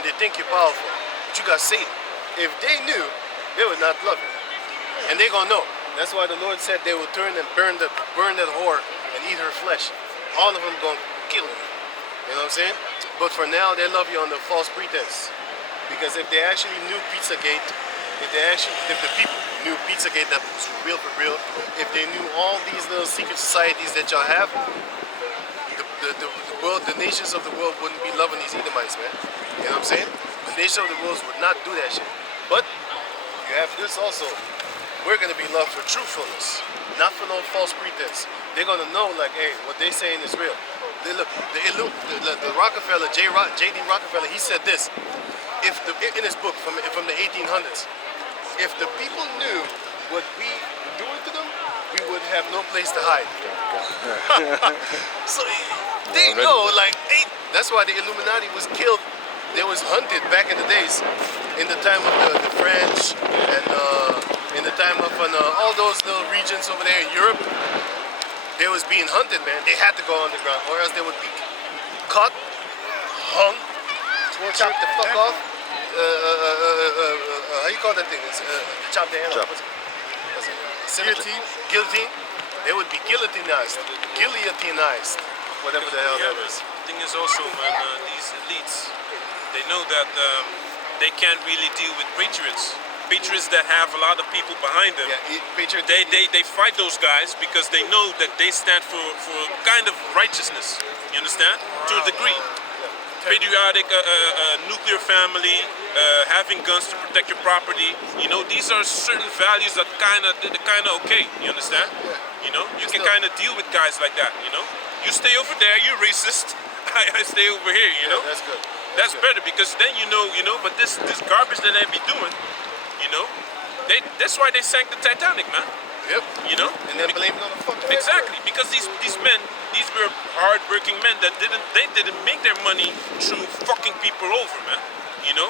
and they think you're powerful. But you got Satan. If they knew, they would not love you. And they're gonna know. That's why the Lord said they will turn and burn that whore and eat her flesh. All of them gonna kill you. You know what I'm saying? But for now, they love you on the false pretense. Because if they actually knew Pizzagate, if the people knew Pizzagate, that was real for real, if they knew all these little secret societies that y'all have, the nations of the world wouldn't be loving these Edomites, man. You know what I'm saying? The nations of the world would not do that shit. But you have this also. We're gonna be loved for truthfulness, not for no false pretense. They're gonna know, like, hey, what they're saying is real. They look, the Rockefeller, J.D. Rockefeller, he said this. In his book from the 1800s, if the people knew what we were doing to them, we would have no place to hide. So they know, like, hey, that's why the Illuminati was killed. They was hunted back in the days, in the time of the French, and in the time of all those little regions over there in Europe. They was being hunted, man. They had to go underground, or else they would be caught, hung, chopped the fuck off. How you call that thing? It's, chop the hand off. What's it? Guillotine. They would be guillotinized. Whatever the hell that is. The thing is also, man, these elites, they know that they can't really deal with patriots. Patriots that have a lot of people behind them. Yeah, they fight those guys because they know that they stand for kind of righteousness. You understand? To a degree. Patriotic, nuclear family, having guns to protect your property. You know, these are certain values that kind of okay. You understand? You know, you can kind of deal with guys like that. You know, you stay over there, you're racist. I stay over here. You know, that's good. That's better because then you know. But this garbage that they be doing. You know, that's why they sank the Titanic, man. Yep. You know, and then blame it on the fucking exactly because these men, these were hard-working men that didn't make their money through fucking people over, man. You know,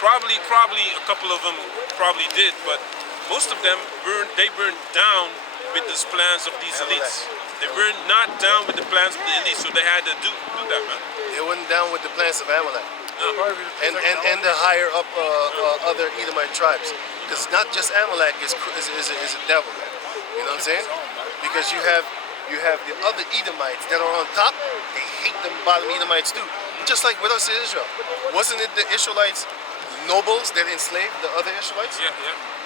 probably a couple of them probably did, but most of them burned down with the plans of these elites. They were not down with the plans of the elites, so they had to do that, man. They weren't down with the plans of Amalek. And the higher up other Edomite tribes, because not just Amalek is a devil, you know what I'm saying? Because you have the other Edomites that are on top. They hate them bottom Edomites too, just like with us in Israel. Wasn't it the Israelites, nobles that enslaved the other Israelites? Yeah.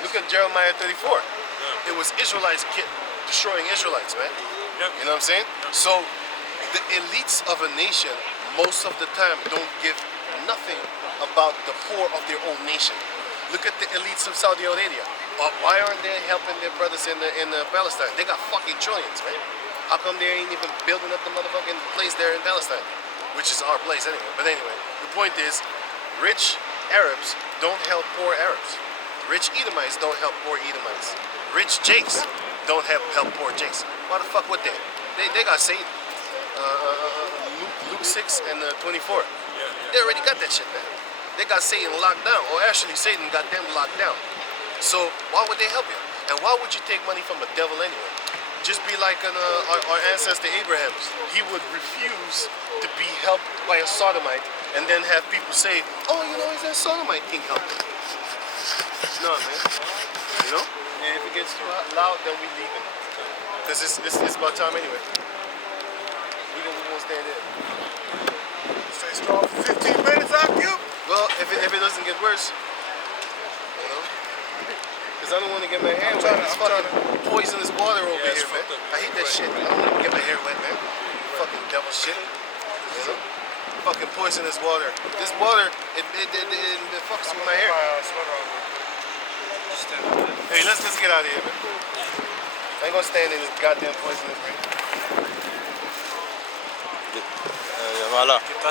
Look at Jeremiah 34. Yeah. It was Israelites destroying Israelites, man. Yeah. You know what I'm saying? So the elites of a nation most of the time don't give nothing about the poor of their own nation. Look at the elites of Saudi Arabia. Why aren't they helping their brothers in Palestine? They got fucking trillions, man. How come they ain't even building up the motherfucking place there in Palestine? Which is our place anyway. But anyway, the point is, rich Arabs don't help poor Arabs. Rich Edomites don't help poor Edomites. Rich Jakes don't help poor Jakes. Why the fuck would they? They got Satan. Luke 6 and 24. They already got that shit, man. They got Satan locked down, or actually Satan got them locked down. So why would they help you? And why would you take money from a devil anyway? Just be like our ancestor Abraham. He would refuse to be helped by a sodomite and then have people say, oh, you know, is that sodomite king helping? No, man. You know? And if it gets too loud, then we leave it. Because it's about time anyway. We won't stand there. Stay strong for 15 minutes, Akio. Well, if it doesn't get worse, you know, because I don't want to get my hair wet. It's fucking poisonous water over here, man. I hate that shit. I don't want to get my hair wet, man. Fucking devil shit. You know, fucking poisonous water. This water, it fucks with my hair. Hey, let's get out of here, man. I ain't gonna stand in this goddamn poisonous rain.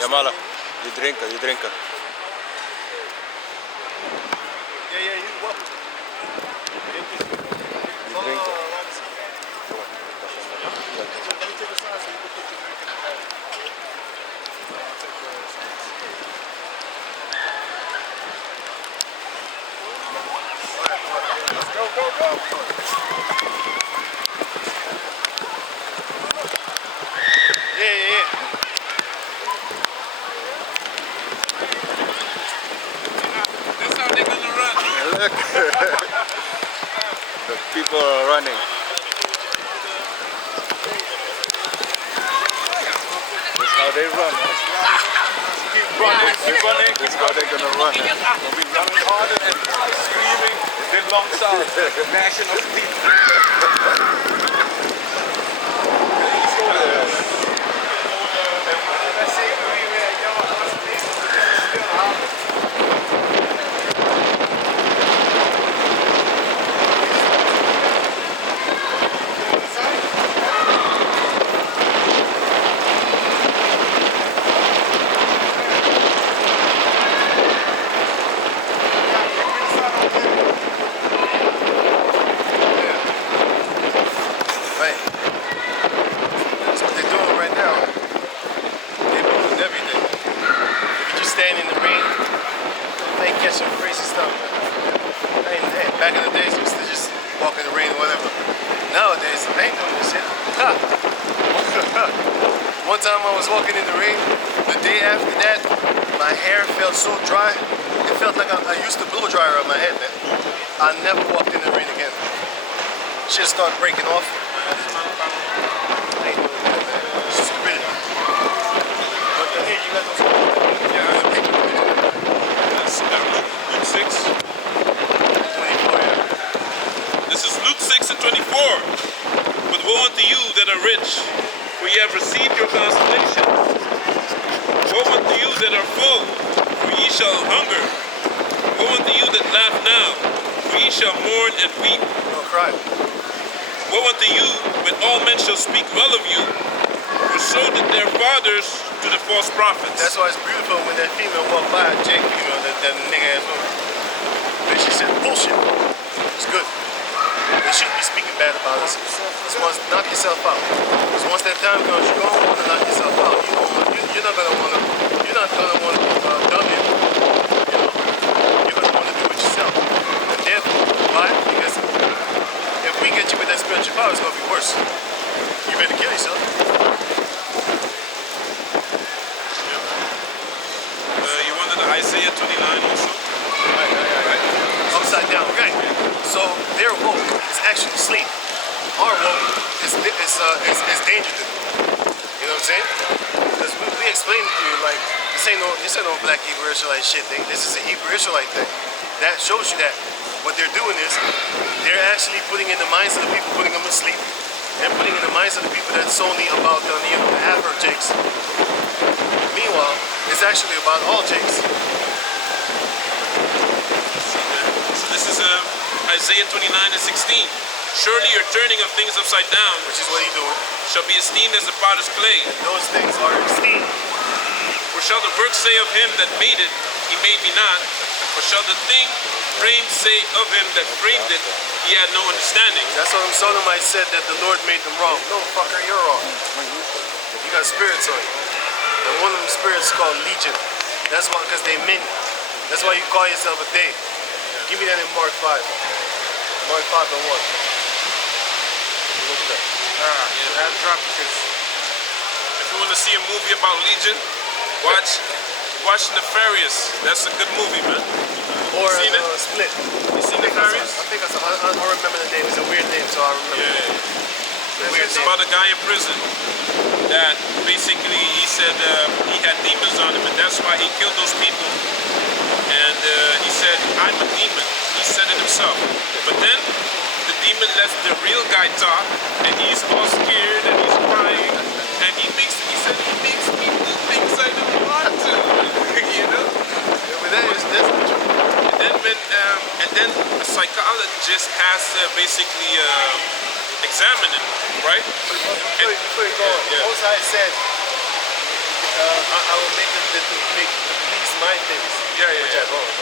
Yamala, you drink. Yeah, you welcome. You drink. Go. Yeah. The people are running. That's how they run. Keep running, keep running. That's how they're gonna run. We'll be running harder and screaming, then long sound, gnashing of teeth. Right. That's what they're doing right now. They're doing everything. If you just stand in the rain, they ain't catching crazy stuff. Hey, back in the days, you used to just walk in the rain or whatever. Nowadays, I ain't doing this shit. One time I was walking in the rain. The day after that, my hair felt so dry. It felt like I used to blow dryer on my head, man. I never walked in the rain again. Shit started breaking off. I ain't doing that, man. It's just stupidity. But then here you got those. Yeah, I think That's Luke 6. 24, yeah. This is Luke 6 and 24. But woe unto you that are rich, for ye have received your consolation. Woe unto you that are full, for ye shall hunger. Woe unto you that laugh now, for ye shall mourn and weep. Don't cry. Woe unto you when all men shall speak well of you, for so did their fathers to the false prophets. That's why it's beautiful when that female walked by, Jake female, that nigga ass woman. And she said, bullshit. It's good. They shouldn't be speaking bad about us. Just once knock yourself out. Because once that time comes, you're gonna want to knock yourself out. You're not gonna want to. You're not gonna want to dumb it. You know, you're gonna want to do it yourself. And therefore, why? Because if we get you with that spiritual power, it's gonna be worse. You better kill yourself. You wanted the Isaiah 29 also? Right. Upside down, right. So their woke is actually sleep. Our woke is danger to them. You know what I'm saying? Because we explained it to you like this ain't no black Hebrew Israelite shit thing. This is a Hebrew Israelite thing. That shows you that what they're doing is they're actually putting in the minds of the people, putting them to sleep. They're putting in the minds of the people that's only about the Afro Jakes. Meanwhile, it's actually about all Jakes. So this is Isaiah 29 and 16. Surely your turning of things upside down, Which is what he's doing. shall be esteemed as the potter's clay. Those things are esteemed. For shall the work say of him that made it, he made me not? Or shall the thing framed say of him that framed it, he had no understanding? That's what them Sodomites said, that the Lord made them wrong. No, fucker, you're wrong. You got spirits on you. And one of them spirits is called Legion. That's why, because they many. That's why you call yourself a Dave. Give me that in Mark 5. Mark 5 and 1. Look at that. Yeah, that drop because if you want to see a movie about Legion, watch Nefarious. That's a good movie, man. Or seen it? Split. You seen Nefarious? I think I remember the name. It's a weird name, so I remember. Yeah. It's about a guy in prison that basically he said he had demons on him, and that's why he killed those people. And he said, I'm a demon. He said it himself. But then the demon lets the real guy talk, and he's all scared and he's crying, and he makes me do things I don't want to. You know? Yeah, but that is definitely true. And then a psychologist has to basically examine him, right? Before you go on, Most High said, I will make them to please my things. Yeah. Which I won't.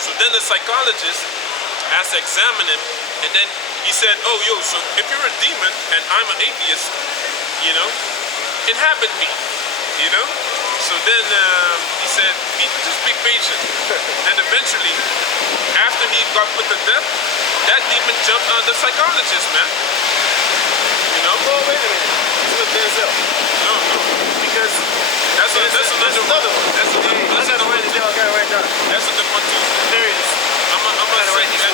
So then the psychologist has to examine him, and then he said, oh, yo, so if you're a demon and I'm an atheist, you know, inhabit me, you know? So then he said, just be patient. And eventually, after he got put to death, that demon jumped on the psychologist, man. You know? Oh, wait a minute. It's with Denzel. No. Because That's another one. That's another one. I got to write it down. I got to write it down. That's a good one too. There it is. I'm gonna Gotta write send these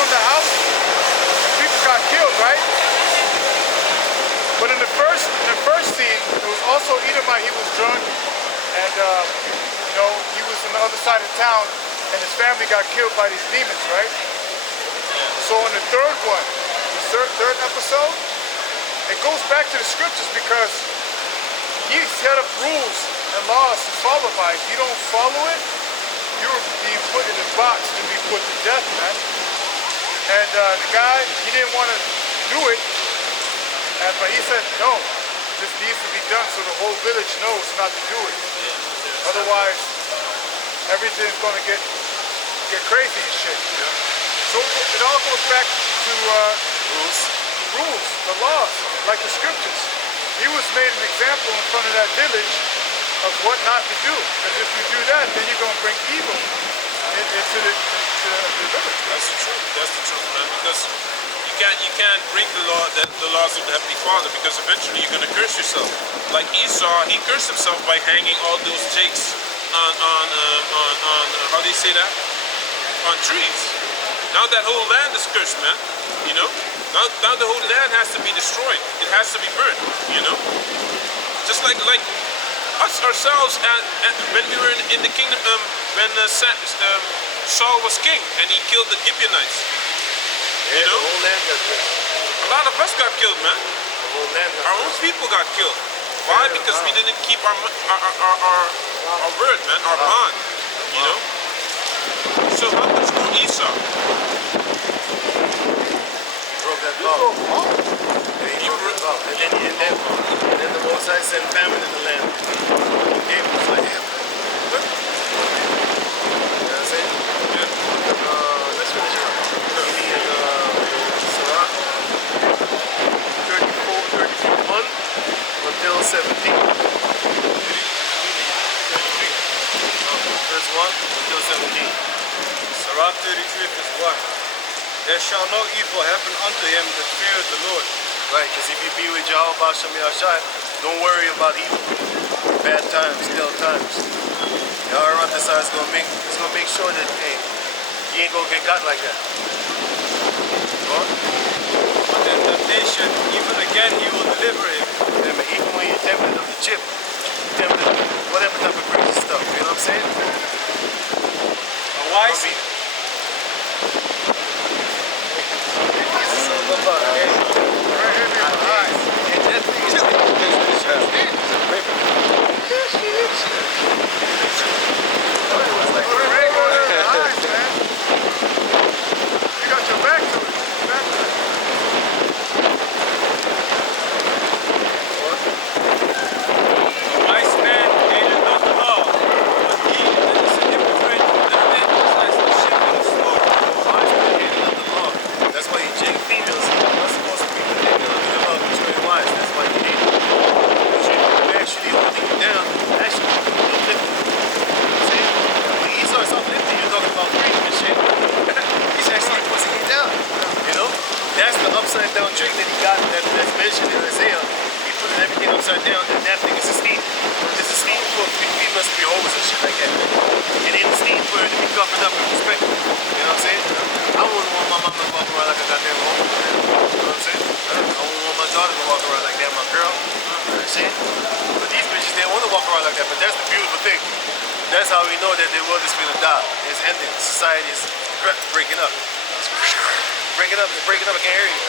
from the house, and people got killed, right? But in the first scene, there was also Edomite. He was drunk, and he was on the other side of town, and his family got killed by these demons, right? So in the third one, the third episode, it goes back to the scriptures because he set up rules and laws to follow by. If you don't follow it, you're being put in a box to be put to death, man. And the guy, he didn't want to do it, but he said, no, this needs to be done so the whole village knows not to do it. Otherwise, everything's going to get crazy and shit. So it all goes back to rules, the laws, like the scriptures. He was made an example in front of that village of what not to do. Because if you do that, then you're going to bring evil into the village. That's the truth. That's the truth, man. Because you can't break the laws of the Heavenly Father, because eventually you're going to curse yourself. Like Esau, he cursed himself by hanging all those jakes on how do you say that? On trees. Now that whole land is cursed, man. You know? Now the whole land has to be destroyed. It has to be burnt. You know? Just like us ourselves, and when we were in the kingdom, when Saul was king and he killed the Gibeonites. You know? The whole land got killed. A lot of us got killed, man. The whole land got Our own people got killed. Why? Because we didn't keep our word, man, our bond. You know? So how much more Esau? Broke that law. He broke that law. And then the Most High sent famine in the land. Gave him like, yeah. You know what I'm saying? Yeah. Let's finish it up. Maybe in Sirach 34, 1 until 17. Verse 1 until 17. Sirach 33 verse 1. There shall no evil happen unto him that feareth the Lord. Right, because if you be with Jehovah Shem Yahshai, don't worry about evil. Bad times, ill times. Yahweh is gonna make sure that, hey, you ain't gonna get got like that. Go on. But in temptation, even again he will deliver him. Yeah, man, even when you're tempted of the chip, tempted of whatever type of crazy stuff, you know what I'm saying? A wise man hateth not the law, but he that is a hypocrite therein is as the ship in the storm. That's why you check females. You're not supposed to be wise. That's why you hate it. Because you're actually holding you down. Actually, you're uplifting. You know what I'm saying? When Esau is uplifting, you're talking about freedom and shit. He's actually pushing you down. You know? That's the upside down trick that he got that's mentioned in Isaiah. He put everything upside down, and that thing is esteemed. It's esteemed for females to be hoes and shit like that. It ain't esteemed for her to be covered up and respected. You know what I'm saying? I wouldn't want my mom to walk around like a goddamn hoe. You know what I'm saying? I wouldn't want my daughter to walk around like that, my girl. You know what I'm saying? But these bitches, they want to walk around like that. But that's the beautiful thing. That's how we know that the world is going to die. It's ending. Society is breaking up. Breaking up. It's breaking up. I can't hear you.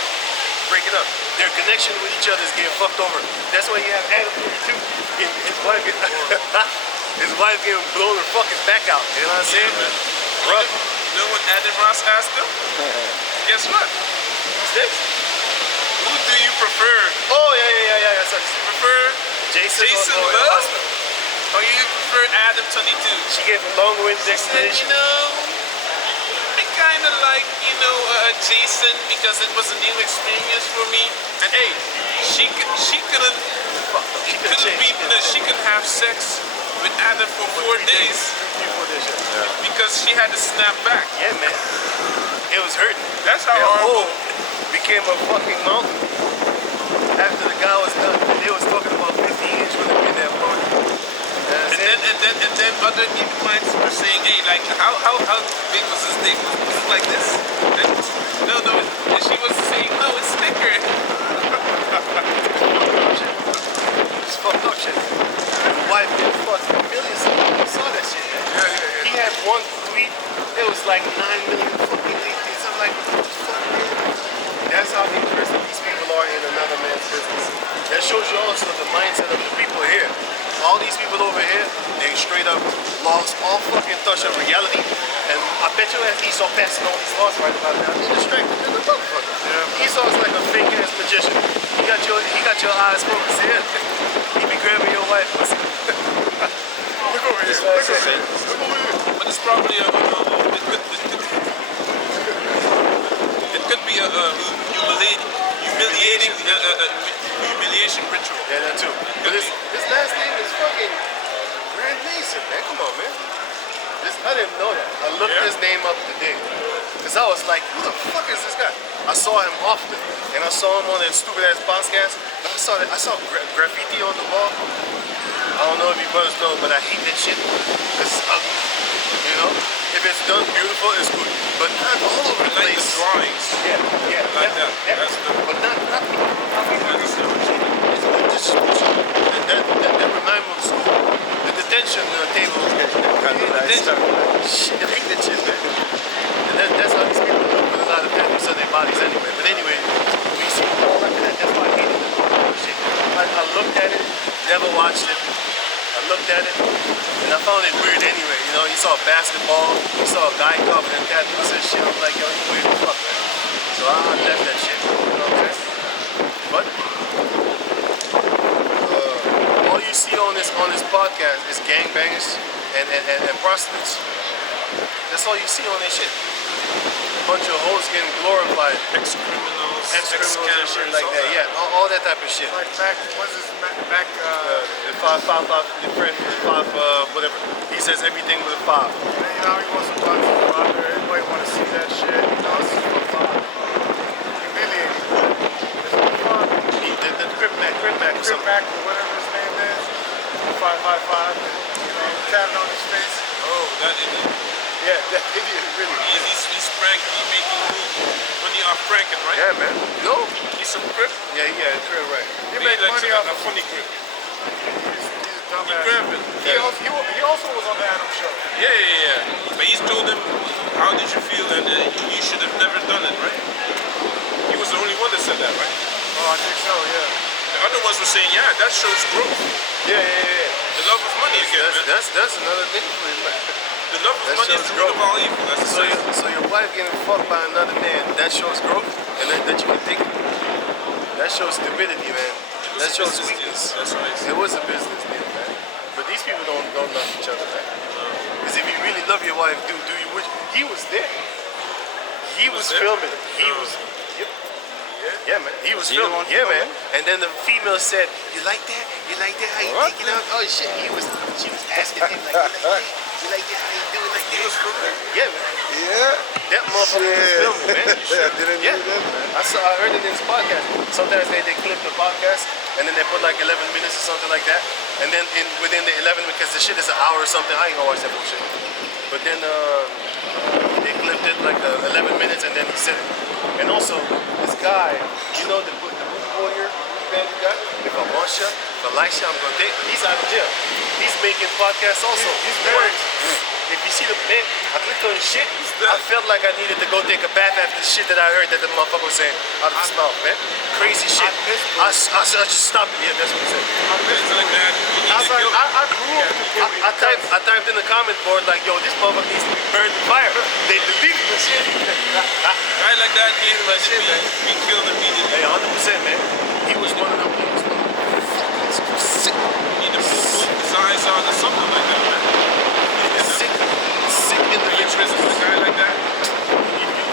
Breaking up. Their connection with each other is getting fucked over. That's why you have Adam too. His wife getting blown her fucking back out. You know what I'm saying? Rough. You know what Adam Ross asked him? Guess what? Who's this? Who do you prefer? Oh, yeah. Sorry. You prefer Jason Love? Love? Or you prefer Adam 22? She gave him long-winded Said, explanation. I kind of like, Jason because it was a new experience for me. And hey, she couldn't have sex with Adam for 4 days. 4 days, yeah. Because she had to snap back. Yeah, man. It was hurting. That's how Their horrible. hole became a fucking mountain. After the guy was done, they was talking about 50 years when they made that party. And then other evil minds were saying, hey, like how big was his dick? Was it like this? And no, and she was saying, no, it's thicker. It's fucked up shit. The wife did fuck millions of people saw that shit, man. Yeah. He had one tweet, it was like 9 million fucking tweets. I'm like, what the fuck, man? That's how interested these people are in another man's business. That shows you also the mindset of the people here. All these people over here, they straight up lost all fucking touch of reality. And I bet you as Esau passing all these laws right about now, they're distracted in the motherfucker. Yeah. Esau's like a fake ass magician. He got your eyes focused here. He be grabbing your wife. Look over here. Look over here. Look over here. But it's probably it could be a humiliation ritual. Yeah, that too. But his last name is fucking Grand Mason, man. Come on, man. I didn't know that. I looked his name up today. Because I was like, who the fuck is this guy? I saw him often. And I saw him on that stupid ass podcast. I saw graffiti on the wall. I don't know if you brothers know, but I hate that shit. It's ugly. You know? If it's done beautiful, it's good. But not all over the Like place. the drawings. Yeah. Like that. That's the But not that reminds me of school. The detention table. Shit, I hate that shit, man. And that's how these people look with a lot of tattoos on their bodies anyway. But anyway, we see all like that. That's why I hated the shit. I looked at it, never watched it. I looked at it, and I found it weird anyway. You know, you saw basketball, you saw a guy covered in tattoos and shit. I was like, yo, you weird as fuck, man. So I left that shit. You know what I'm saying? But all you see on this podcast is gangbangers and prostitutes. That's all you see on this shit. A bunch of hoes getting glorified. ex-criminals, And shit like that. Yeah, all that type of shit. Like back, what's his back? The five, the friend, whatever. He says everything with a 5. You know, he wants to talk to his father. Everybody want to see that shit. You know, it's just fun. Humiliating. It's fun. The Crip Mac or Crip something. Mac or whatever his name is. 555. You know, tapping on his face. Oh, that idiot. Yeah, that idiot, really. He's making money off pranking, right? Yeah, man. No? He's some crip. Yeah, Crip, right. He makes money off a of funny crip. He's a He dumbass. grabbed it. He also was on the Adam show. Yeah. But he's told him, how did you feel? And you should have never done it, right? He was the only one that said that, right? Oh, I think so, yeah. The other ones were saying, yeah, that shows growth. Yeah. The love of money again, man. That's another thing for him, man. The love of that money is shows the root of growth. all evil. That's the saying. So your wife getting fucked by another man, that shows growth, and that you can take it. That shows stupidity, man. It was That a shows business deal. weakness. That's right. It was a business deal, man. But these people don't love each other, man. Because if you really love your wife, do you wish he was there? He was there? filming. He No. was. Yeah, man. He was He the filming. one Yeah, filming? man. And then the female said, "You like that? You like that? How you What? taking out?" Oh shit. She was asking him like, "You like that? How you doing like that?" Yeah, man. Yeah. That motherfucker was filming, man. I didn't Yeah. know that, man. I heard it in his podcast. Sometimes they clip the podcast and then they put like 11 minutes or something like that. And then within the 11, because the shit is an hour or something, I ain't gonna watch that bullshit. But then they clipped it like 11 minutes and then he said it. And also, this guy, you know the book warrior bandit guy? If I want you, if I like you, I'm gonna take. He's out of jail. He's making podcasts also. He's married. If you see the man, I clicked on his shit. I felt like I needed to go take a bath after the shit that I heard that the motherfucker was saying out of his mouth, man. Crazy shit. I just stopped it. Yeah, that's what he said. It's like that. You need I was to like, kill him. I grew up to I typed in the comment board like, yo, this motherfucker needs to be burned in fire. They deleted the shit. Guy like that needs to be killed immediately. Hey, 100%, man. He was one of them. Sick. You need to put his eyes on or something like that, man. Sick You're in individual. prison with a guy like that.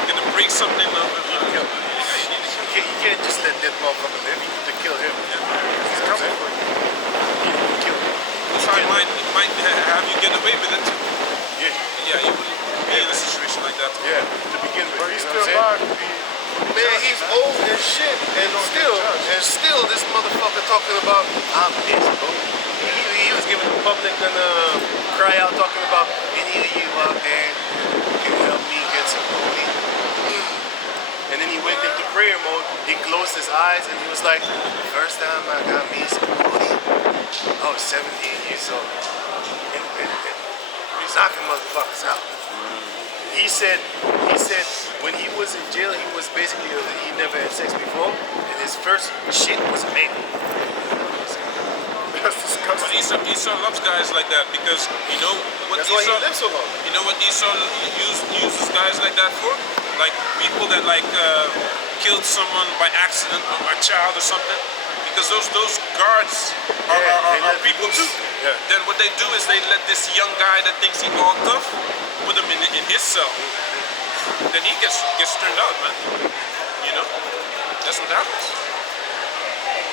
You're gonna break something up. You can't just let that motherfucker live. You need to kill him. He's coming for you. You need to kill him. This guy might have you get away with it too. Yeah. Yeah, you wouldn't be in a situation like that. Yeah, to begin with. But he's you know still what I'm saying? alive to be. Man, he's old as shit, and still this motherfucker talking about I'm this, bro. He was giving the public a cry out talking about any of you out there can help me get some booty. And then he went into prayer mode, he closed his eyes and he was like, first time I got me some booty, I was 17 years old. He's knocking motherfuckers out. He said when he was in jail, he was basically, he never had sex before, and his first shit was a man. That's disgusting. But Esau loves guys like that because you know what That's why he Esau. lived so long. You know what Esau uses guys like that for? Like people that killed someone by accident, or a child or something. Because those guards are people too. Yeah. Then what they do is they let this young guy that thinks he's all tough put him in his cell. Then he gets turned out, man. You know, that's what happens.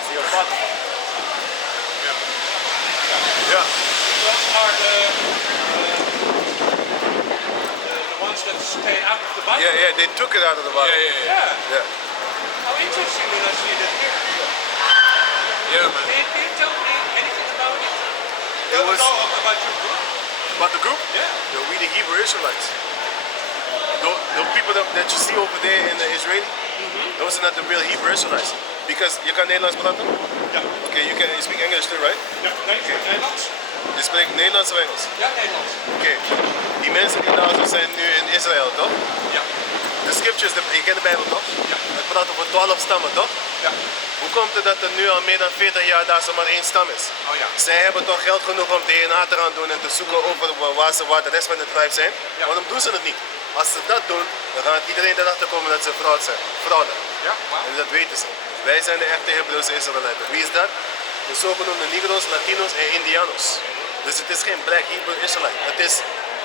Is he a father? Yeah. Those are the ones that stay out of the Bible. Yeah, they took it out of the Bible. Yeah. Yeah. How interesting when I see that here. Yeah, man. Can you tell me anything about it? It was about your group? about the group? Yeah. We the Hebrew Israelites. The people that you see over there in the Israeli, those are not the real Hebrew Israelites. Because je kan Nederlands praten? Ja. Okay, you speak English too, right? Ja, nee, Nederlands? Je spreekt Nederlands of Engels? Ja, Nederlands. Oké. Die mensen die daar zo zijn nu in Israël, toch? Ja. De scriptures, je kent de Bijbel, toch? Ja. Het praat over 12 stammen, toch? Ja. Hoe komt het dat er nu al meer dan 40 jaar daar zomaar één stam is? Oh ja. Zij hebben toch geld genoeg om DNA te gaan doen en te zoeken over waar de rest van de tribe zijn? Ja. Waarom doen ze het niet? Als ze dat doen, dan gaat iedereen erachter komen dat ze fraude. Ja, maar. En dat weten ze. Wij zijn de echte Hebreeuwse Israëlieten. Wie is dat? De zogenoemde Negro's, Latino's en Indianos. Dus het is geen black Hebrew Israelite. Het is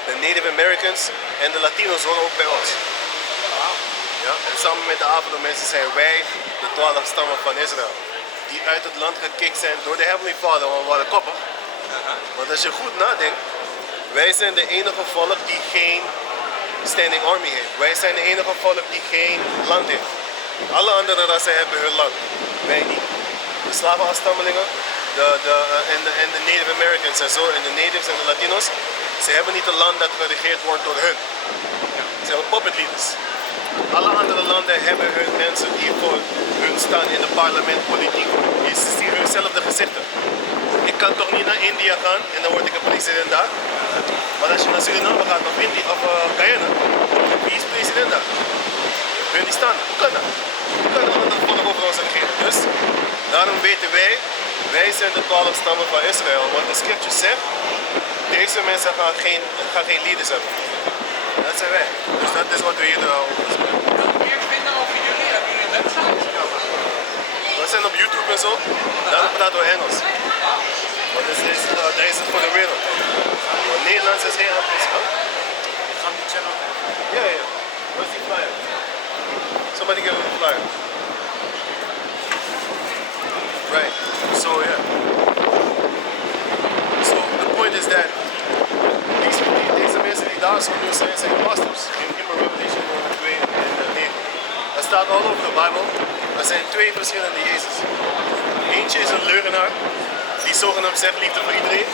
de Native Americans en de Latino's horen ook bij ons. Ja? En samen met de Afro-mensen zijn wij de 12 stammen van Israël. Die uit het land gekikt zijn door de Heavenly Father, want we waren koppig. Want als je goed nadenkt, wij zijn de enige volk die geen standing army heeft. Wij zijn de enige volk die geen land heeft. Alle andere rassen hebben hun land. Wij niet. De slavenafstammelingen en de Native Americans en zo, en de natives en de Latino's, ze hebben niet een land dat geregeerd wordt door hun. Ze hebben puppet leaders. Alle andere landen hebben hun mensen die voor hun staan in het parlement, politiek. Ze zien hunzelfde gezichten. Ik kan toch niet naar India gaan en dan word ik een president daar. Maar als je naar Suriname gaat of Guyana, wie is president daar? Hun die staan. Hoe kan dat? Hoe kan dat het volk over ons regeren? Dus daarom weten wij zijn de 12 stammen van Israël. Want de scripture zegt, deze mensen gaan geen leaders hebben. Dat zijn wij. Dus dat is wat we hier over spreken. Meer vinden over jullie? Hebben jullie een website? We zijn op YouTube en zo. Daarom praten we Engels. Want daar is het voor de wereld. Want Nederlands is geen Engels. Gaan die channel? Ja. Where's the flyer? Somebody give him the flyer. Right. So yeah. So the point is that deze mensen die daar zo nu zijn apostels. In Revelation 2 en 9. Dat staat al over de Bijbel. Er zijn twee verschillende Jezus. Eentje is een leugenaar die zogenaamd zegt liefde voor iedereen.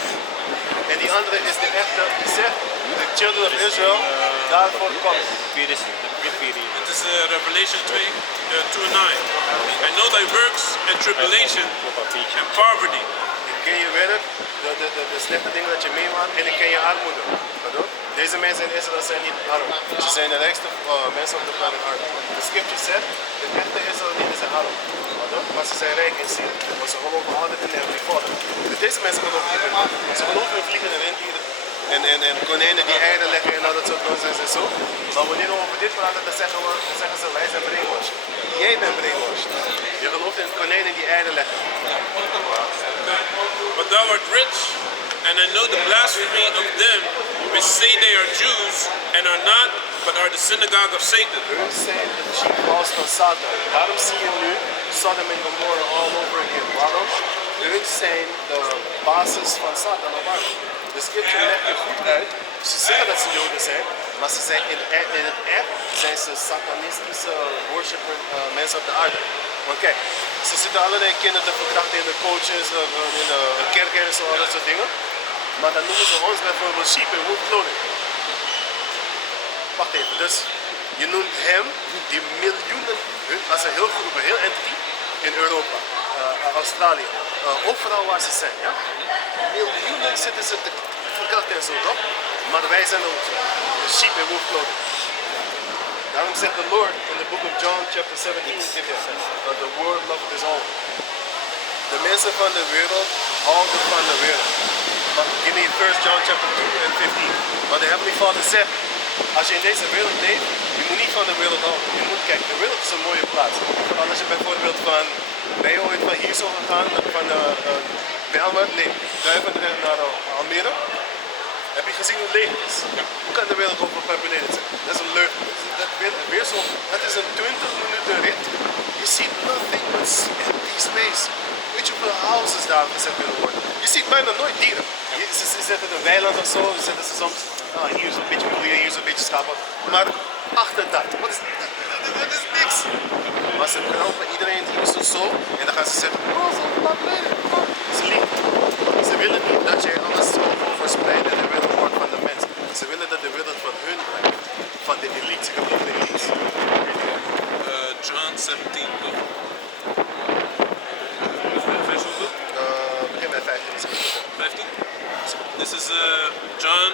En die andere is de echte die zegt the children of Israel daarvoor kwam. It is Revelation 2, 2 and 9. I know thy works and tribulation and poverty. Ik ken je werk, de slechte dingen dat je meemaakt en ik ken je armoede. Pardon? Deze mensen in Israël zijn niet arm. Ze zijn de rijkste mensen op de planeet aarde. De scripture zegt, de echte Israëlieten zijn arm. Pardon? Maar ze zijn rijk in ziel. Maar ze geloven altijd in de Heavenly Father. Dus deze mensen geloven niet in God. Ze geloven in vliegende rendieren. En konijnen die eieren leggen en al dat soort nonsens en zo. Maar wanneer we over dit praten, dan zeggen ze wij zijn brainwashed. Jij bent brainwashed. Je gelooft in konijnen die eieren leggen. But thou art rich, and I know the blasphemy of them which say they are Jews and are not, but are the synagogue of Satan. Hun zijn de chief house van Satan. Daarom zie je nu Sodom en Gomorrah all over again. Waarom? Hun zijn de basis van Satan op aarde. De scripture legt je goed uit. Ze zeggen dat ze Joden zijn, maar ze zijn in het echt zijn ze satanistische worshipper mensen op de aarde. Want kijk, Ze zitten allerlei kinderen te verkrachten in de coaches, in de kerken en zo, al dat soort dingen. Maar dan noemen ze ons bijvoorbeeld sheep in wolf clothing. Wacht even, dus je noemt hem die miljoenen, als een heel groep, een heel entity in Europa, Australië, overal waar ze zijn, ja? Miljoenen zitten ze te verkrachten en zo, toch? Maar wij zijn ook zo, de sheep in wolf clothing. Daarom zegt de Lord in the book of John chapter 17, the world loveth his own. De mensen van de wereld houden van de wereld. Maar give me 1 John chapter 2 and 15. Maar de Heavenly Father zegt, als je in deze wereld leeft, je moet niet van de wereld houden. Je moet kijken, de wereld is een mooie plaats. Vooral als je bijvoorbeeld ben je ooit van hier zo gegaan, van Belmer, nee, Duivendrecht naar Almere. Heb je gezien hoe leeg het is? Ja. Hoe kan de wereld ook op beneden zijn? Dat is een leugen. Het is een 20 minuten rit. Je ziet nothing but empty space. Weet je hoeveel houses daar gezet willen worden? Je ziet bijna nooit dieren. Ze zetten een weiland of zo, zetten ze soms hier zo'n beetje koeien, hier zo'n beetje schapen. Maar achter dat, dat is niks. Maar ze krampen iedereen hier zo en dan gaan ze zeggen, oh, zo laat beneden. Ze liegen. Ze willen niet dat jij alles zo verspreiden in de wereld wordt van de mens. Ze willen dat de wereld van hun blijft. Van de elite. Ik heb niet de elite. John 17, toch? Vers hoeveel? Begin bij 15. 15? This is John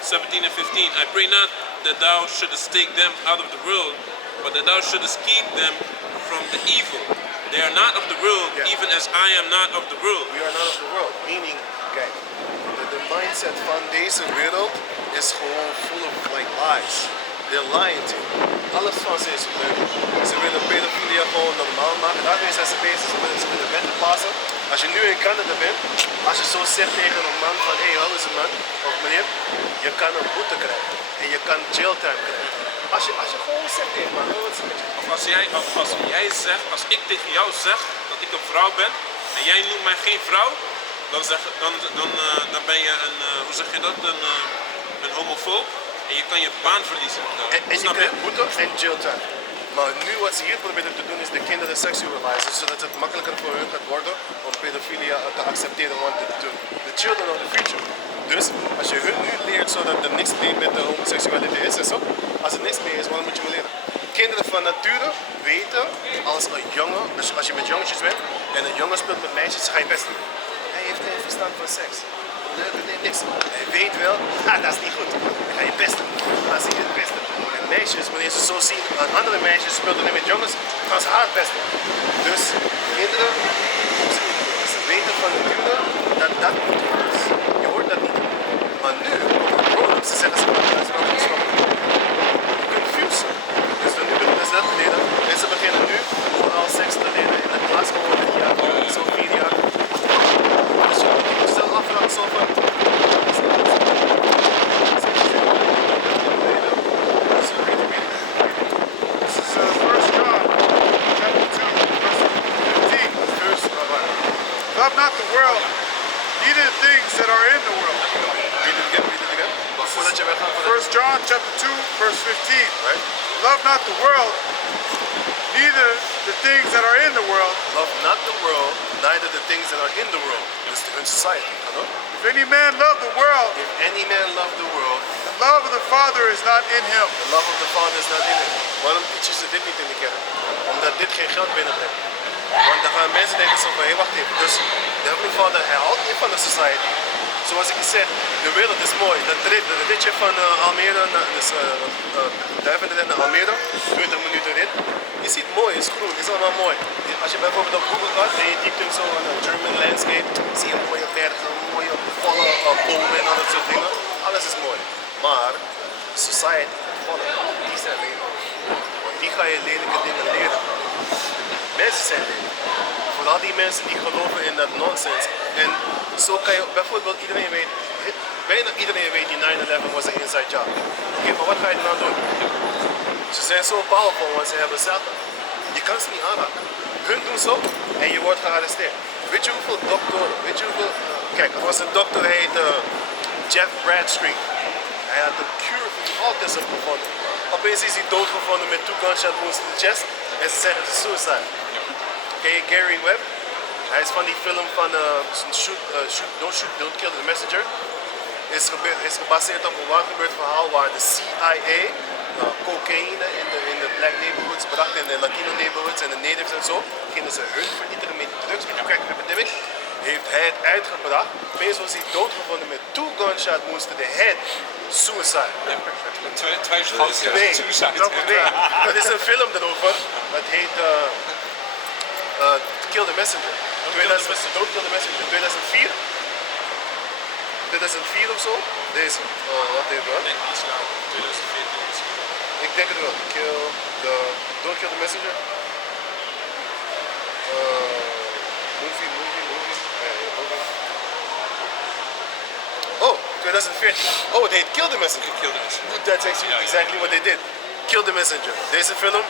17 and 15. I pray not that thou shouldest take them out of the world, but that thou shouldest keep them from the evil. They are not of the world, even as I am not of the world. We are not of the world. Meaning, kijk, de mindset van deze wereld is gewoon full of like lies. They're lying to you. Alles van ze is leugen. Ze willen pedofilia gewoon normaal maken. Daarmee zijn ze bezig. Ze willen wetten passen. Als je nu in Canada bent, als je zo zegt tegen een man van hey, how is het man? Of meneer, je kan een boete krijgen. En je kan jailtime krijgen. Als je gewoon zegt tegen man, wat is het? Of als jij zegt, als ik tegen jou zeg dat ik een vrouw ben en jij noemt mij geen vrouw, dan ben je een, hoe zeg je dat, een homofoob en je kan je baan verliezen. En je krijgt boete en jailtime. Maar nu wat ze hier proberen te doen is de kinderen seksualiseren, zodat het makkelijker voor hun gaat worden om pedofilia te accepteren, want de children of the future. Dus als je hun nu leert zodat er niks meer met de homoseksualiteit is en zo, als er niks meer is, waarom moet je me leren? Kinderen van nature weten als een jongen, als je met jongetjes bent en een jongen speelt met meisjes, ga je pesten. Hij heeft geen verstand van seks. Leuk, nee, niks. Hij weet wel, dat is niet goed. Dan ga je pesten. Dan zie je het pesten. En meisjes, wanneer ze zo zien, andere meisjes speelden met jongens, gaan ze hard pesten. Dus kinderen, ze weten van nature dat dat niet goed is. Je hoort dat niet. Maar nu, grown-ups, ze zeggen ze gaan stoppen. Confused. Dus dan nu doen ze dat leren. En ze beginnen nu vooral seks te leren in de klas, gewoon 3 jaar, zo 4 jaar. Dus je moet jezelf afvragen zo van. This is 1 John chapter 2, verse 15. Love not the world, neither the things that are in the world. Read it again. Voordat je weggaat. 1 John chapter 2, verse 15. Right? Love not the world, neither the things that are in the world. Love not the world, neither the things that are in the world. Dus hun society, kan. If any man love the world, If any man love the world, the love of the Father is not in him. the love of the Father is not in him. Waarom teachen ze dit niet in de kerk? Omdat dit geen geld binnenbrengt. Want dan gaan mensen denken zo van, hé, wacht even. Dus de Heavenly Father, hij houdt niet van de society. Zoals ik zeg, de wereld is mooi. Dat ritje van Almere, dus Duivendrecht naar Almere, 20 minuten rit. Je ziet mooi, is groen, is allemaal mooi. Als je bijvoorbeeld op Google gaat en je typt in zo'n German landscape, zie je mooie bergen, mooie volle bomen en al dat soort dingen. Alles is mooi. Maar society, volle, die zijn lelijk. Want die ga je lelijke dingen leren. Mensen zijn lelijk. Vooral die mensen die geloven in dat nonsens. En zo kan je bijvoorbeeld iedereen weet, bijna iedereen weet die 9/11 was een inside job. Oké, maar wat ga je dan doen? Ze zijn zo powerful, want ze hebben zelf. Je kan ze niet aanraken. Hun doen zo en je wordt gearresteerd. Weet je hoeveel doktoren, weet je hoeveel... Kijk, er was een dokter, hij heette Jeff Bradstreet. Hij had een cure voor autism gevonden. Opeens is hij doodgevonden met 2 gunshot wounds to the chest en ze zeggen het is suicide. Ken je Gary Webb? Hij is van die film van Don't Kill the Messenger. Is gebaseerd op een waargebeurd verhaal waar de CIA cocaïne in de black neighborhoods bracht en de Latino neighborhoods en de natives en zo. Gingen ze hun vernietigen met drugs, met de crack epidemic. Heeft hij het uitgebracht. Opeens was hij doodgevonden met 2 gunshot wounds to the head. Suicide. Twee schoten. Nee. Dat is een film erover. Dat heet Kill the Messenger. Don't Kill the Messenger. 2004. 2004 of zo. Deze. Wat heeft dat? Nee, iets later. 2014 misschien. Ik denk het wel. Don't Kill the Messenger. Movie. Oh, 2014. Oh, they heet Kill the Messenger. That's actually exactly what they did. Kill the Messenger. Deze film,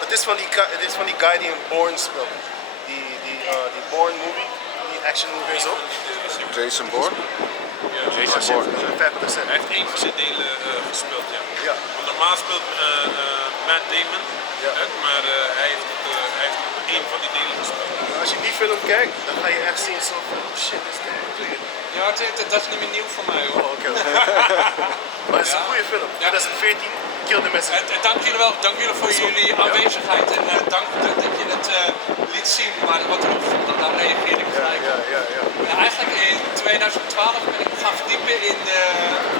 het is van die guy die een Bourne speelt. Die Bourne movie, die action movie en zo. Jason Bourne? Ja. Jason Bourne. 5%. Hij heeft één van zijn delen gespeeld, ja. Ja. Want normaal speelt Matt Damon, Ja. maar hij heeft één van die delen gespeeld. Als je die film kijkt, dan ga je echt zien zo van, oh shit, is dit? Ja, dat is niet meer nieuw voor mij hoor. Oh, oké. Maar het is een goede film. 2014, Kill the Messenger. Dank jullie voor jullie aanwezigheid en dank dat je het liet zien. Maar wat erop stond, daar reageerde ik gelijk op. Ja. Eigenlijk in 2012 ben ik gaan verdiepen in de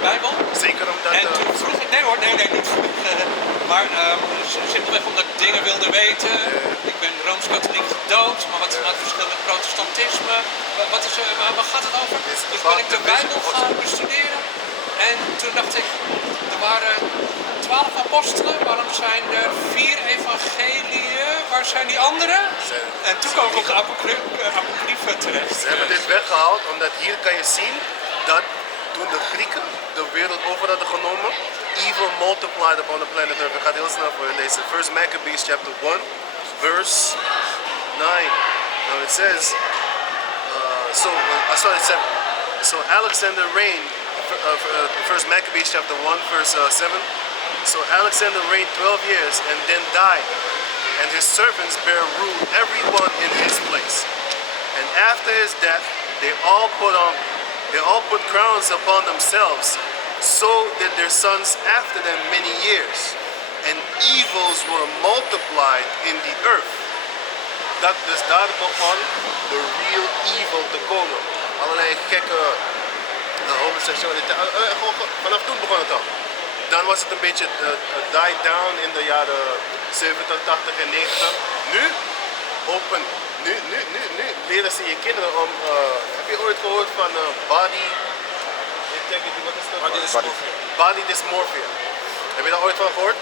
Bijbel. Zeker omdat... En toen vroeg ik, nee, niet vroeg. Maar simpelweg omdat ik dingen wilde weten. Ik ben Rooms-Katholiek gedood, maar wat is nou het verschil met protestantisme? Waar gaat het over? Dus ben ik de Bijbel gaan bestuderen. En toen dacht ik, er waren 12 apostelen, waarom zijn er 4 evangeliën? Waar zijn die anderen? En toen kwam ik op de apocryfen terecht. Ze hebben dit weggehaald omdat hier kan je zien dat toen de Grieken de wereld over hadden genomen, evil multiplied upon the planet Earth. Ik ga het heel snel voor je lezen. First Maccabees chapter 1, verse 9. Now it says, sorry, 7. So Alexander reigned, First Maccabees chapter 1, verse 7. So Alexander reigned 12 years and then died, and his servants bare rule everyone in his place. And after his death, they all put crowns upon themselves. So did their sons after them many years, and evils were multiplied in the earth. Dat dus daar begon de real evil te komen. Allerlei gekke homoseksualiteit. Vanaf toen begon het al. Dan was het een beetje died down in de jaren 70, 80 en 90. Nu leren ze je kinderen om... heb je ooit gehoord van body integrity? Wat is dat? Body dysmorphia. Heb je daar ooit van gehoord?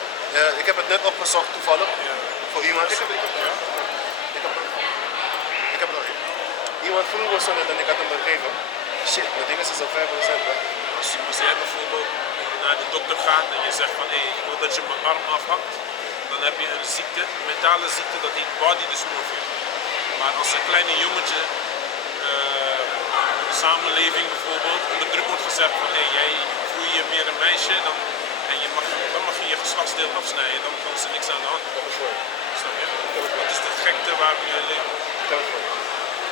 Ik heb het net opgezocht toevallig. Voor iemand. Ik heb het nog even. Iemand vroeg was zo net en ik had hem gegeven. Shit, mijn ding is al 5%. Als jij bijvoorbeeld naar de dokter gaat en je zegt van hé, ik wil dat je mijn arm afhakt, dan heb je een ziekte, een mentale ziekte, dat heet body dysmorphia. Maar als een kleine jongetje in de samenleving bijvoorbeeld onder druk wordt gezegd van hé, jij voel je meer een meisje dan mag je je geslachtsdeel afsnijden, dan is er niks aan de hand. Snap je? Wat is de gekte waar we nu in leven?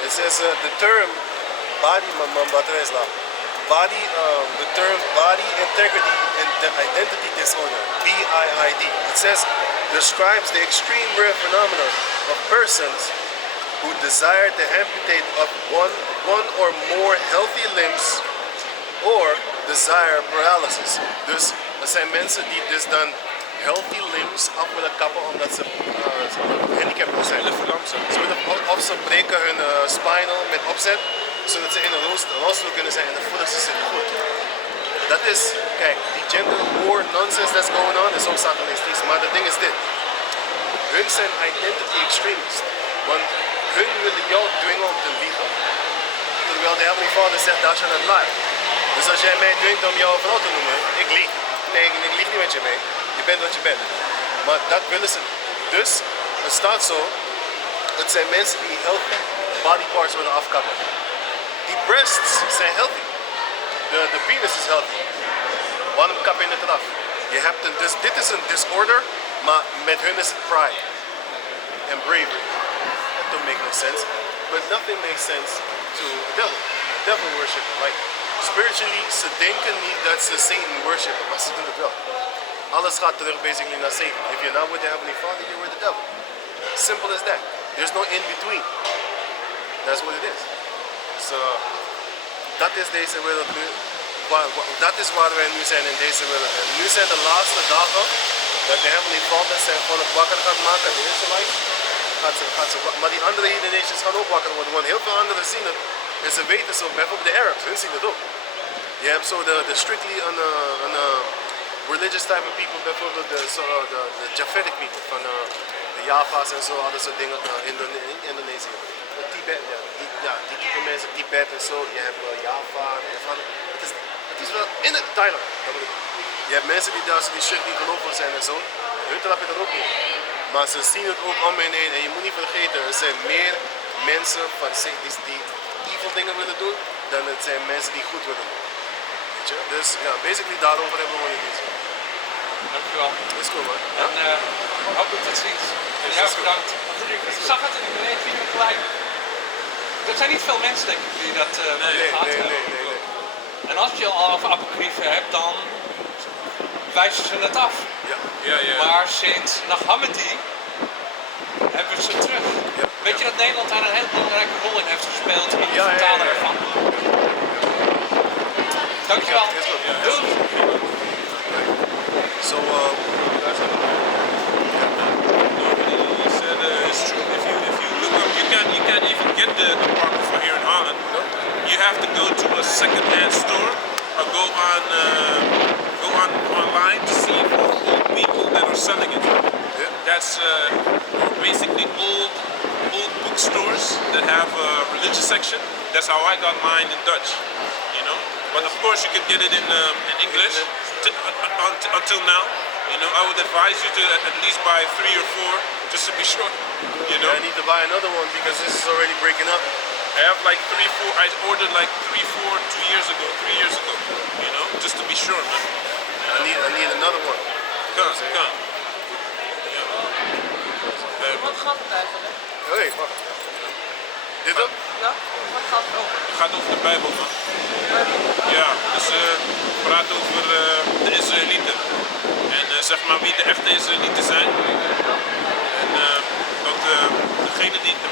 It says the term body, the term body integrity and identity disorder, BIID. It says describes the extreme rare phenomenon of persons who desire to amputate of one or more healthy limbs or desire paralysis. Dus er zijn mensen die dus dan healthy limbs af willen kappen omdat ze handicapped zijn. Of ze breken hun spinal met opzet, zodat ze in een rolstoel kunnen zijn en dan voelen ze zich goed. Dat is, kijk, die gender war nonsense that's going on is ook satanistisch, maar het ding is dit. Hun zijn identity extremists, want hun willen jou dwingen om te liegen. Terwijl de Heavenly Father zegt, thou shalt not lie. Dus als jij mij dwingt om jou een vrouw te noemen, ik lieg. Nee, ik lieg niet met je mee. Je bent wat je bent. Maar dat willen ze. Dus, het staat zo, het zijn mensen die healthy body parts willen afkappen. Die breasts zijn healthy. De penis is healthy. Waarom kap je het eraf? Je hebt dit is een disorder, maar met hun is het pride en bravery. don't make no sense. But nothing makes sense to the devil. Devil worship. Like spiritually, ze denken niet dat ze Satan worshipen, maar ze doen het wel. Alles gaat terug basically naar Satan. If you're not with the Heavenly Father, you're with the devil. Simple as that. There's no in between. That's what it is. So, dat is deze wereld nu. Dat is waar wij nu zijn in deze wereld. En nu zijn de laatste dagen dat de Heavenly Father zijn volk wakker gaat maken, de Israelites. Maar die andere heathen nations gaan ook wakker worden, want heel veel anderen zien het. En ze weten zo, bijvoorbeeld de Arabs, hun zien het ook. Je hebt zo de strictly religious type of people, bijvoorbeeld de Japhetic people, van de Java's en zo, al dat soort dingen, Indonesië. De Tibet, die type mensen, Tibet en zo, je hebt Java, het is wel in het Thailand. Je hebt mensen die daar die shit niet geloven zijn en zo, hun trap je dat ook niet. Maar ze zien het ook om hen heen en je moet niet vergeten, er zijn meer mensen van die evil dingen willen doen, dan het zijn mensen die goed willen doen. Weet je? Dus ja, basically daarover hebben we niet iets. Dankjewel. Is cool man. En hopelijk tot ziens. Ja, bedankt. Ik zag het en ik weet je gelijk. Er zijn niet veel mensen denk ik die dat Nee. En als je al over apocryfen hebt, dan wijzen ze het af. Ja. Maar sinds Nahamedi hebben we ze terug. Ja. Weet je dat Nederland daar een heel belangrijke rol in heeft gespeeld in Ja, het vertalen ervan? Dankjewel. Ja, is goed. Ja. Doei. So, He said it's true. If you look up, you can't even get the Apocrypha here in Holland. You have to go to a second-hand store or go online to see for old people that are selling it. That's basically old bookstores that have a religious section. That's how I got mine in Dutch, you know. But of course you can get it in English until now. You know, I would advise you to at least buy 3 or 4 just to be sure. You know. I need to buy another one because this is already breaking up. I have like 3, 4. I ordered like 3, 4, 3 years ago. You know, just to be sure, man. I need another one. Kan. Wat gaat het eigenlijk? Hey, wacht. Dit ook? Ja, wat gaat het over? Het gaat over de Bijbel, man. Ja, dus we praten over de Israëlieten. En zeg maar wie de echte Israëlieten zijn. En dat de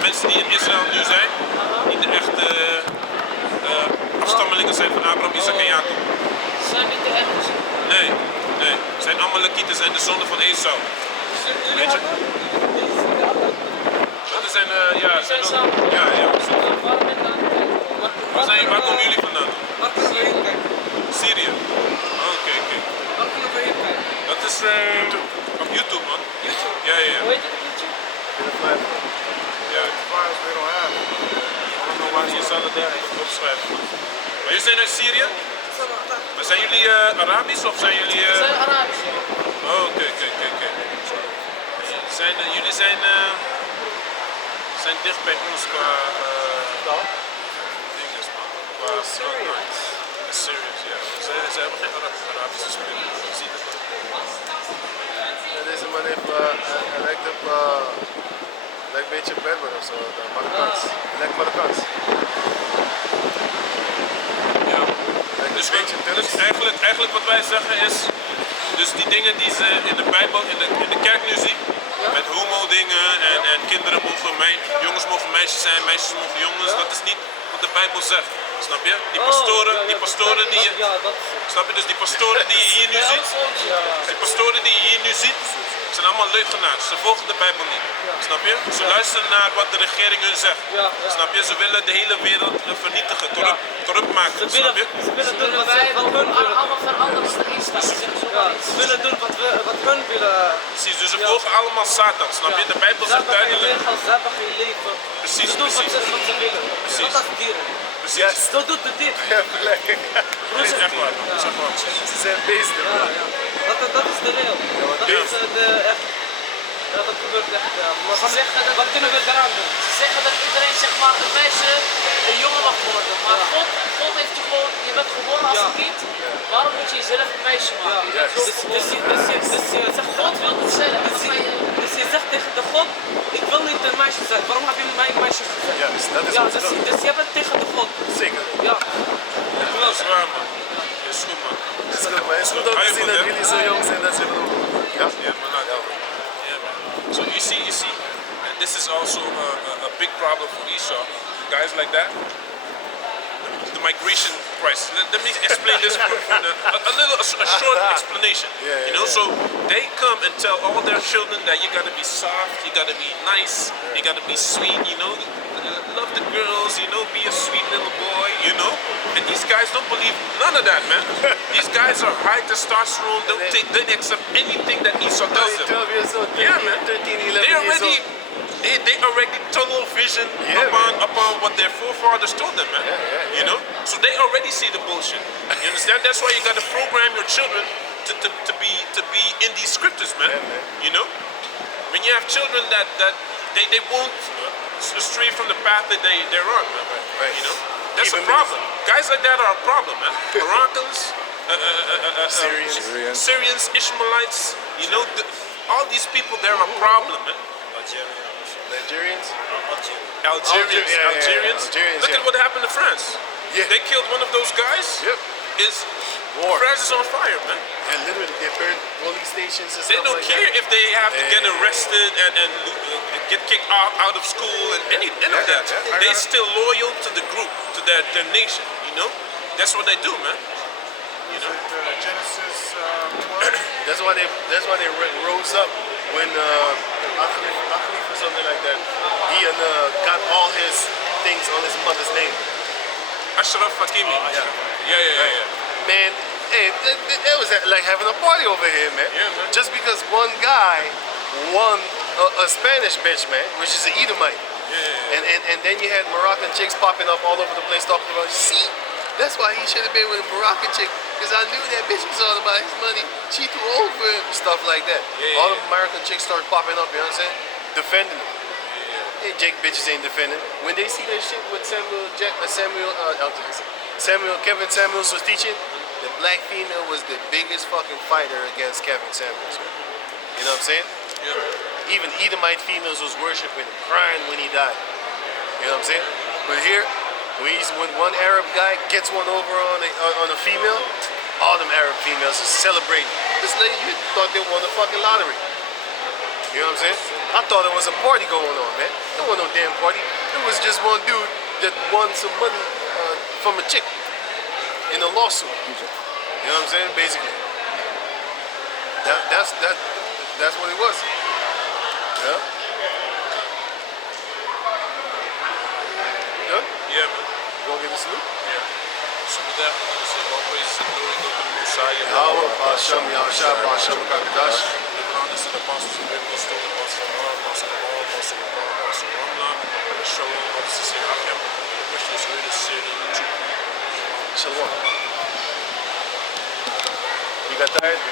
mensen die in Israël nu zijn, niet de echte afstammelingen zijn van Abraham, Isaac en Jacob. Zijn dit de echte? Nee. Het zijn Amalekieten, zijn de zonen van Esau. Weet je? Dat zijn, Zijn samen? ja. Waarom ben je daar? Waar komen jullie vandaan? Waar kunnen we heen kijken? Syrië. Oké. Waar kunnen we heen kijken? Dat is op YouTube, man. YouTube? Ja. Hoe heet het op YouTube? Ja. Je zal het daar even opschrijven. Maar jullie zijn uit Syrië? Maar zijn jullie Arabisch of zijn jullie... We zijn Arabisch. Oh, oké. Jullie zijn dicht bij ons qua dingen, man. Qua Syrians. Syriërs, ja. Ze hebben geen Arabische spreken. Je ziet het wel. Ja, deze man heeft, hij lijkt een beetje Berber of zo, Marokkaans. Hij lijkt Marokkaans. Ja. Lijkt Dus, een beetje Turks. eigenlijk wat wij zeggen is, dus die dingen die ze in de Bijbel, in de kerk nu zien, met homo dingen en kinderen mogen jongens mogen meisjes zijn, meisjes mogen jongens, dat is niet wat de Bijbel zegt. Snap je? Die pastoren die je... Snap je? Dus die pastoren die je hier nu ziet, die pastoren die je hier nu ziet, zijn allemaal leugenaars. Ze volgen de Bijbel niet. Snap je? Ze luisteren naar wat de regering hun zegt. Snap je? Ze willen de hele wereld vernietigen, corrupt maken. Snap je? Ze willen doen wat hun willen. Allemaal veranderen ze islam. Ze willen doen wat hun willen. Precies, dus ze volgen allemaal Satan. Snap je? De Bijbel zegt duidelijk. Ze hebben geen leven. Precies, Ze doen wat ze willen. Precies. Dat is dieren. Precies. Zo doet de dier. Ja, gelijk. Dat is echt waar. Dat is echt waar. Ze zijn beesten. Dat is de reël. Dat is de echt. Ja, dat gebeurt echt. Ja. Maar wat kunnen we daaraan doen? Ze zeggen dat iedereen zeg maar een meisje een jongen mag worden. Maar God heeft je gewoon, je bent geboren als een kind. Waarom moet je jezelf een meisje maken? Ja. Dus je zegt God wil het zelf. Dus je zegt tegen de God, ik wil niet een meisje zijn. Waarom heb je mij een meisje gezet? Ja, dat is Ja, wat ze doen. dus je bent tegen de God. Zeker. Ja. Dat is waar, man. Is goed, man. Het is goed, maar het is goed om te zien dat jullie zo jong zijn dat ze hebben ook. Ja? Yeah, man. Yeah, man. So you see, and this is also a big problem for Esau. Guys like that, the migration crisis. Let me explain this for a short explanation. You know, so they come and tell all their children that you gotta be soft, you gotta be nice, you gotta be sweet, you know, love the girls, you know, be a sweet little boy, you know. And these guys don't believe none of that, man. These guys are high testosterone. They accept anything that Esau tells them. 12 years old, 13, Yeah, man. 13, 11 They years already. old. They already tunnel vision upon what their forefathers told them, man. You know, so they already see the bullshit. You understand? That's why you got to program your children to be in these scriptures, man. You know, when you have children that they won't stray from the path that they're on, man. You know, that's a problem. Guys like that are a problem, man. Moroccans, Syrians, Ishmaelites. You know, all these people, they're a problem, man. Nigerians? Algerians. Look at what happened to France. Yeah. They killed one of those guys. Yep. War. France is on fire, man. And literally, they burned police stations and They stuff don't like care that. if they have to get arrested and get kicked out of school and any of that. They still loyal to the group, to their nation. You know, that's what they do, man. You know. Genesis 12. That's why they rose up when Akhlif or something like that. He got all his things on his mother's name. Ashraf Hakimi. Yeah. Man, hey, it was like having a party over here, man. Yeah, man. Just because one guy won a Spanish bitch, man, which is an Edomite. Yeah. And then you had Moroccan chicks popping up all over the place talking about, see, that's why he should have been with a Moroccan chick, because I knew that bitch was all about his money. She too old for him. Stuff like that. All the American chicks started popping up, you know what I'm saying? Defending him. Hey, Jake bitches ain't defending. When they see that shit with Kevin Samuels was teaching, the black female was the biggest fucking fighter against Kevin Samuels. You know what I'm saying? Yeah. Even Edomite females was worshiping him, crying when he died. You know what I'm saying? But here, when one Arab guy gets one over on a female, all them Arab females are celebrating. This lady, you thought they won the fucking lottery. You know what I'm saying? I thought it was a party going on, man. There wasn't no damn party. It was just one dude that won some money from a chick in a lawsuit. You know what I'm saying? Basically. That's what it was. Yeah? Good? Yeah, man. You gonna give a salute? So with that, we're going to say all praise and glory go to the Messiah. Yahweh, Hashem, Yahushua, Hashem, Kakadash. The honors and apostles of Biblical Stone, Apostle of Allah, Apostle of Allah, Apostle of Allah, Apostle of Allah, Shalom, Apostle of Sirachem, Precious Reader, Siri, Shalom. You got tired?